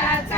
Shut